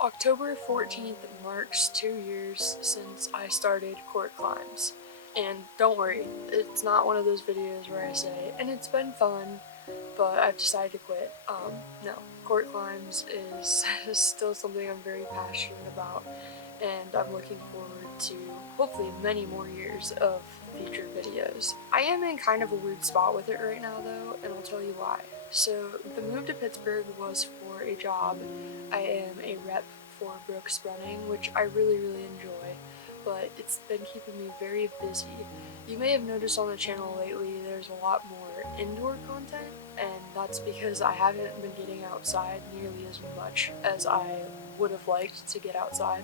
October 14th marks 2 years since I started court climbs. And don't worry, it's not one of those videos where I say, and it's been fun, but I've decided to quit. No, court climbs is still something I'm very passionate about, and I'm looking forward to hopefully many more years of future videos. I am in kind of a weird spot with it right now though, and I'll tell you why. So the move to Pittsburgh was for a job. I am a rep for Brooks Running, which I really enjoy, but it's been keeping me very busy. You may have noticed on the channel lately there's a lot more indoor content, and that's because I haven't been getting outside nearly as much as I would have liked to get outside.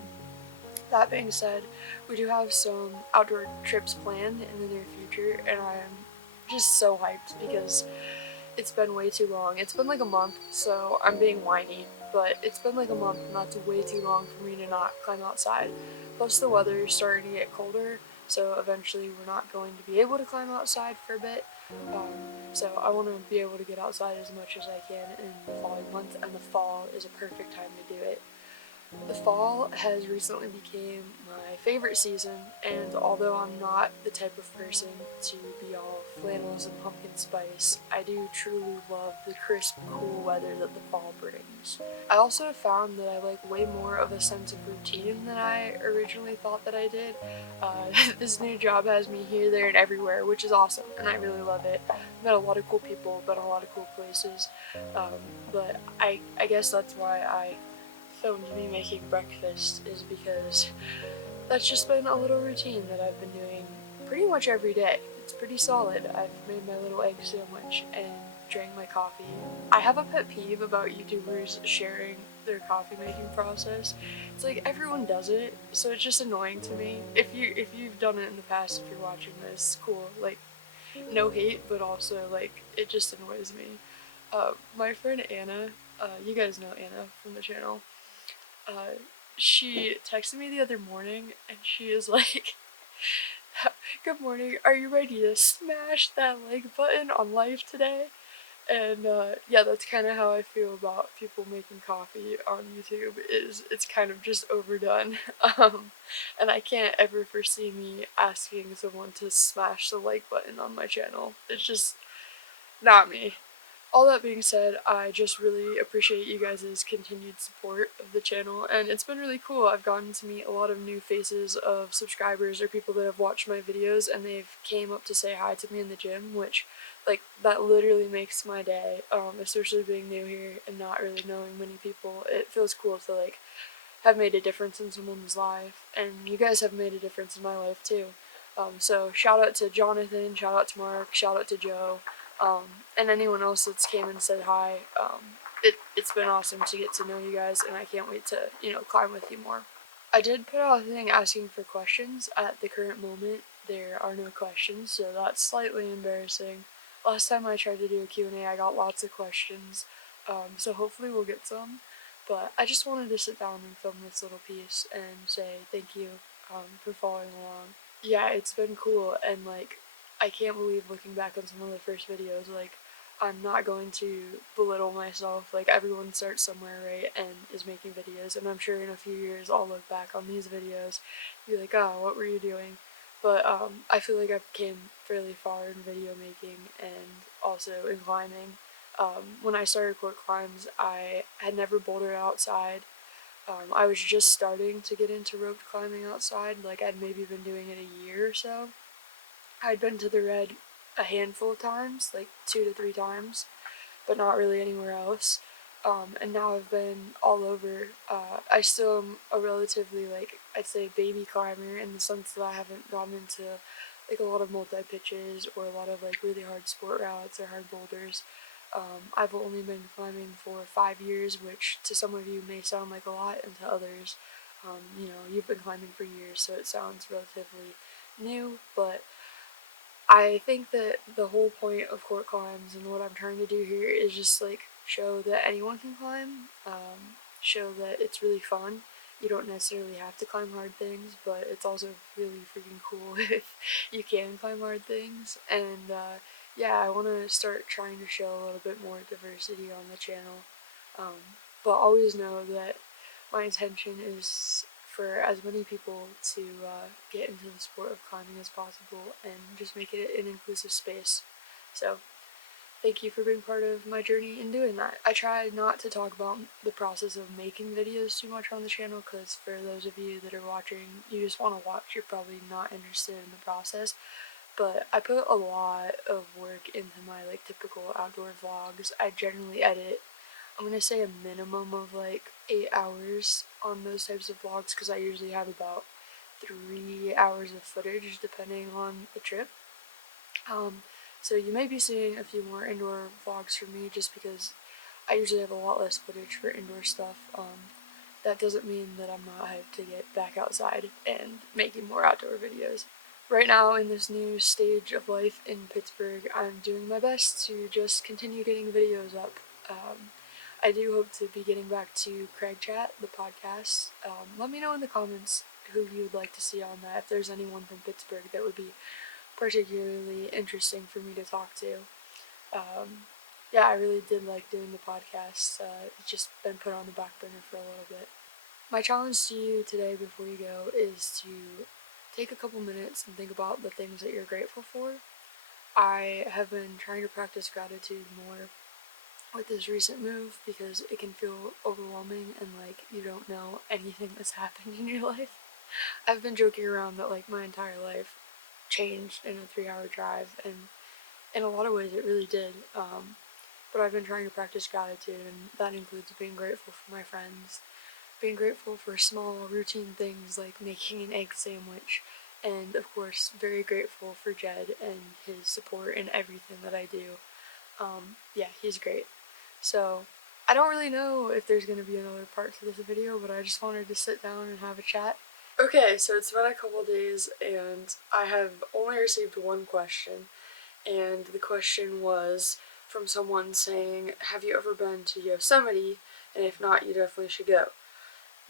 That being said, we do have some outdoor trips planned in the near future, and I'm just so hyped because it's been way too long. It's been like a month, so I'm being whiny, but it's been like a month and that's way too long for me to not climb outside. Plus the weather is starting to get colder, so eventually we're not going to be able to climb outside for a bit. So I want to be able to get outside as much as I can in the following month, and the fall is a perfect time to do it. The fall has recently became my favorite season, and although I'm not the type of person to be all flannels and pumpkin spice, I do truly love the crisp, cool weather that the fall brings. I also found that I like way more of a sense of routine than I originally thought that I did. This new job has me here, there, and everywhere, which is awesome, and I really love it. I've met a lot of cool people, been a lot of cool places, but I guess that's why I filmed me making breakfast, is because that's just been a little routine that I've been doing pretty much every day. It's pretty solid. I've made my little egg sandwich and drank my coffee. I have a pet peeve about YouTubers sharing their coffee making process. It's like everyone does it, so it's just annoying to me. If you've done it in the past, if you're watching this, cool. Like, no hate, but also like it just annoys me. My friend Anna, you guys know Anna from the channel. She texted me the other morning and she is like, "Good morning, are you ready to smash that like button on live today?" And yeah, that's kind of how I feel about people making coffee on YouTube, is it's kind of just overdone. And I can't ever foresee me asking someone to smash the like button on my channel. It's just not me. All that being said, I just really appreciate you guys' continued support of the channel, and it's been really cool. I've gotten to meet a lot of new faces of subscribers or people that have watched my videos, and they've came up to say hi to me in the gym, which, like, that literally makes my day, especially being new here and not really knowing many people. It feels cool to, like, have made a difference in someone's life, and you guys have made a difference in my life, too. So shout out to Jonathan, shout out to Mark, shout out to Joe, and anyone else that's came and said hi. It's been awesome to get to know you guys, and I can't wait to, climb with you more. I did put out a thing asking for questions. At the current moment, there are no questions, so that's slightly embarrassing. Last time I tried to do a Q&A, I got lots of questions, so hopefully we'll get some. But I just wanted to sit down and film this little piece and say thank you, for following along. Yeah, it's been cool, and like, I can't believe looking back on some of the first videos, like, I'm not going to belittle myself. Like, everyone starts somewhere, right, and is making videos, and I'm sure in a few years I'll look back on these videos and be like, oh, what were you doing? But I feel like I've came fairly far in video making and also in climbing. When I started court climbs, I had never bouldered outside. I was just starting to get into roped climbing outside, like I'd maybe been doing it a year or so. I'd been to the Red a handful of times, like 2 to 3 times, but not really anywhere else. And now I've been all over. I still am a relatively, like, I'd say baby climber in the sense that I haven't gotten into like a lot of multi-pitches or a lot of like really hard sport routes or hard boulders. I've only been climbing for 5 years, which to some of you may sound like a lot, and to others, you've been climbing for years, so it sounds relatively new, but I think that the whole point of court climbs and what I'm trying to do here is just like show that anyone can climb, show that it's really fun. You don't necessarily have to climb hard things, but it's also really freaking cool if you can climb hard things. And yeah, I want to start trying to show a little bit more diversity on the channel, but always know that my intention is for as many people to get into the sport of climbing as possible and just make it an inclusive space. So, thank you for being part of my journey in doing that. I try not to talk about the process of making videos too much on the channel because for those of you that are watching, you just want to watch, you're probably not interested in the process. But I put a lot of work into my like typical outdoor vlogs. I generally edit, I'm gonna say a minimum of like 8 hours on those types of vlogs because I usually have about 3 hours of footage depending on the trip. So you may be seeing a few more indoor vlogs from me just because I usually have a lot less footage for indoor stuff. That doesn't mean that I'm not hyped to get back outside and making more outdoor videos. Right now, in this new stage of life in Pittsburgh, I'm doing my best to just continue getting videos up. I do hope to be getting back to Craig Chat, the podcast. Let me know in the comments who you would like to see on that, if there's anyone from Pittsburgh that would be particularly interesting for me to talk to. Yeah, I really did like doing the podcast. It's just been put on the back burner for a little bit. My challenge to you today before you go is to take a couple minutes and think about the things that you're grateful for. I have been trying to practice gratitude more with this recent move because it can feel overwhelming and like you don't know anything that's happened in your life. I've been joking around that like my entire life changed in a 3-hour drive, and in a lot of ways it really did. But I've been trying to practice gratitude, and that includes being grateful for my friends, being grateful for small routine things like making an egg sandwich, and of course very grateful for Jed and his support in everything that I do. Yeah, he's great. So I don't really know if there's going to be another part to this video, but I just wanted to sit down and have a chat. Okay, so it's been a couple days and I have only received one question, and the question was from someone saying, have you ever been to Yosemite? And if not, you definitely should go.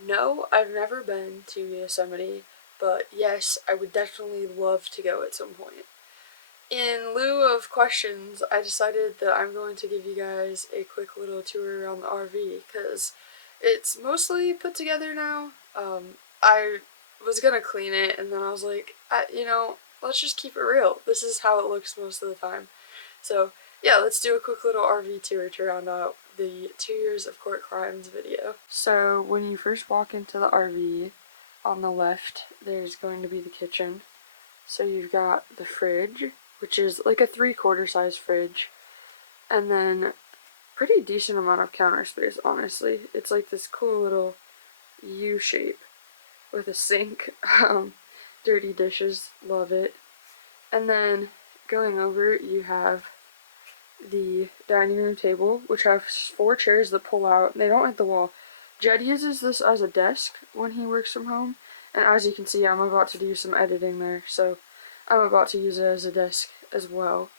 No, I've never been to Yosemite, but yes, I would definitely love to go at some point. In lieu of questions, I decided that I'm going to give you guys a quick little tour around the RV, because it's mostly put together now. I was gonna clean it, and then I was like, let's just keep it real. This is how it looks most of the time. So, yeah, let's do a quick little RV tour to round out the 2 years of court climbs video. So, when you first walk into the RV, on the left, there's going to be the kitchen. So you've got the fridge, which is like a 3/4 size fridge, and then pretty decent amount of counter space, honestly. It's like this cool little U shape with a sink. Dirty dishes, love it. And then going over, you have the dining room table, which has 4 chairs that pull out. They don't hit the wall. Jed uses this as a desk when he works from home, and as you can see, I'm about to do some editing there, so I'm about to use it as a desk as well.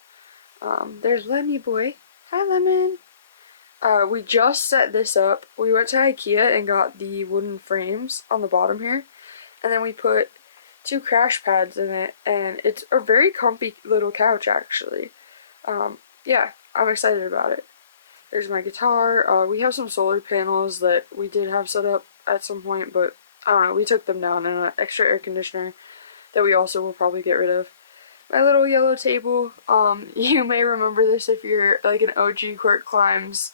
There's Lemmy boy. Hi, Lemon. We just set this up. We went to IKEA and got the wooden frames on the bottom here, and then we put 2 crash pads in it, and it's a very comfy little couch, actually. Yeah, I'm excited about it. There's my guitar. We have some solar panels that we did have set up at some point, but I don't know, we took them down, and an extra air conditioner. that we also will probably get rid of. My little yellow table, you may remember this if you're like an OG Court Climbs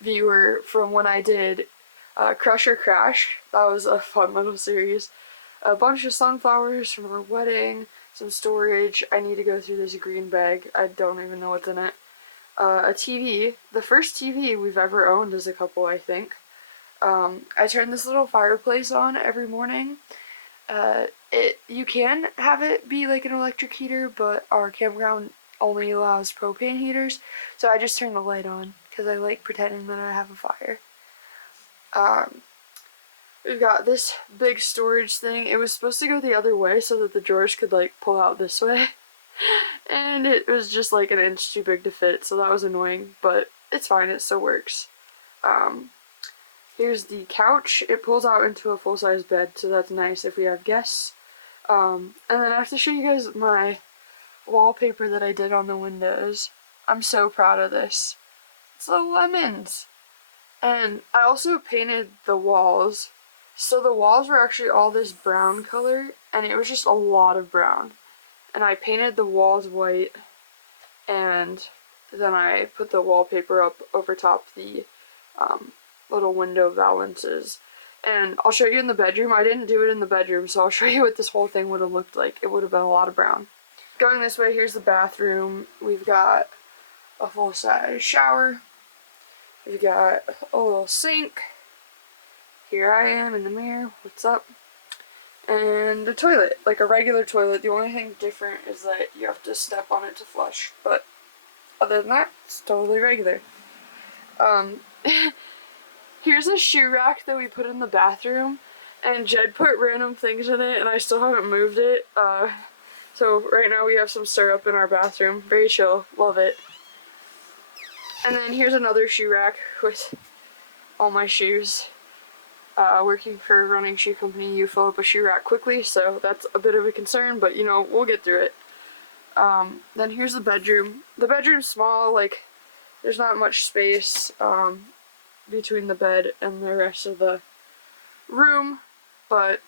viewer from when I did Crush or Crash. That was a fun little series. A bunch of sunflowers from our wedding, some storage. I need to go through this green bag. I don't even know what's in it. A TV. The first TV we've ever owned as a couple, I think. I turn this little fireplace on every morning. You can have it be like an electric heater, but our campground only allows propane heaters, so I just turn the light on because I like pretending that I have a fire. We've got this big storage thing. It was supposed to go the other way so that the drawers could like pull out this way, and it was just like an inch too big to fit, so that was annoying, but it's fine, it still works. Here's the couch. It pulls out into a full-size bed, so that's nice if we have guests. And then I have to show you guys my wallpaper that I did on the windows. I'm so proud of this. It's the lemons. And I also painted the walls. So the walls were actually all this brown color, and it was just a lot of brown. And I painted the walls white, and then I put the wallpaper up over top the little window valances. And I'll show you in the bedroom. I didn't do it in the bedroom, so I'll show you what this whole thing would have looked like. It would have been a lot of brown. Going this way, here's the bathroom. We've got a full-size shower. We've got a little sink. Here I am in the mirror. What's up? And a toilet, like a regular toilet. The only thing different is that you have to step on it to flush. But other than that, it's totally regular. Here's a shoe rack that we put in the bathroom, and Jed put random things in it, and I still haven't moved it. So right now we have some syrup in our bathroom. Very chill. Love it. And then here's another shoe rack with all my shoes. Working for a running shoe company, you fill up a shoe rack quickly, so that's a bit of a concern, but you know, we'll get through it. Then here's the bedroom. The bedroom's small, like, there's not much space, between the bed and the rest of the room, but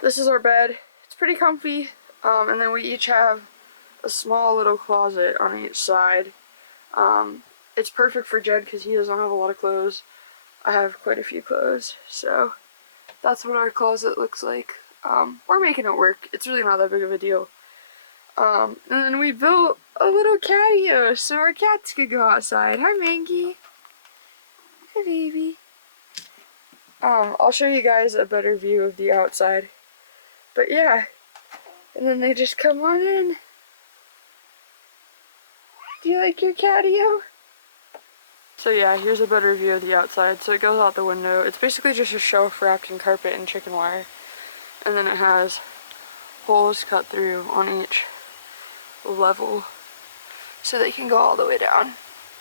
this is our bed. It's pretty comfy, and then we each have a small little closet on each side. It's perfect for Jed because he doesn't have a lot of clothes. I have quite a few clothes, so that's what our closet looks like. We're making it work. It's really not that big of a deal. And then we built a little catio so our cats could go outside. Hi, Mangy. Hi, baby. I'll show you guys a better view of the outside. But yeah, and then they just come on in. Do you like your catio? So yeah, here's a better view of the outside. So it goes out the window. It's basically just a shelf wrapped in carpet and chicken wire. And then it has holes cut through on each level so they can go all the way down.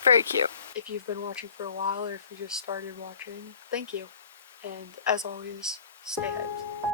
Very cute. If you've been watching for a while or if you just started watching, thank you. And as always, stay hyped.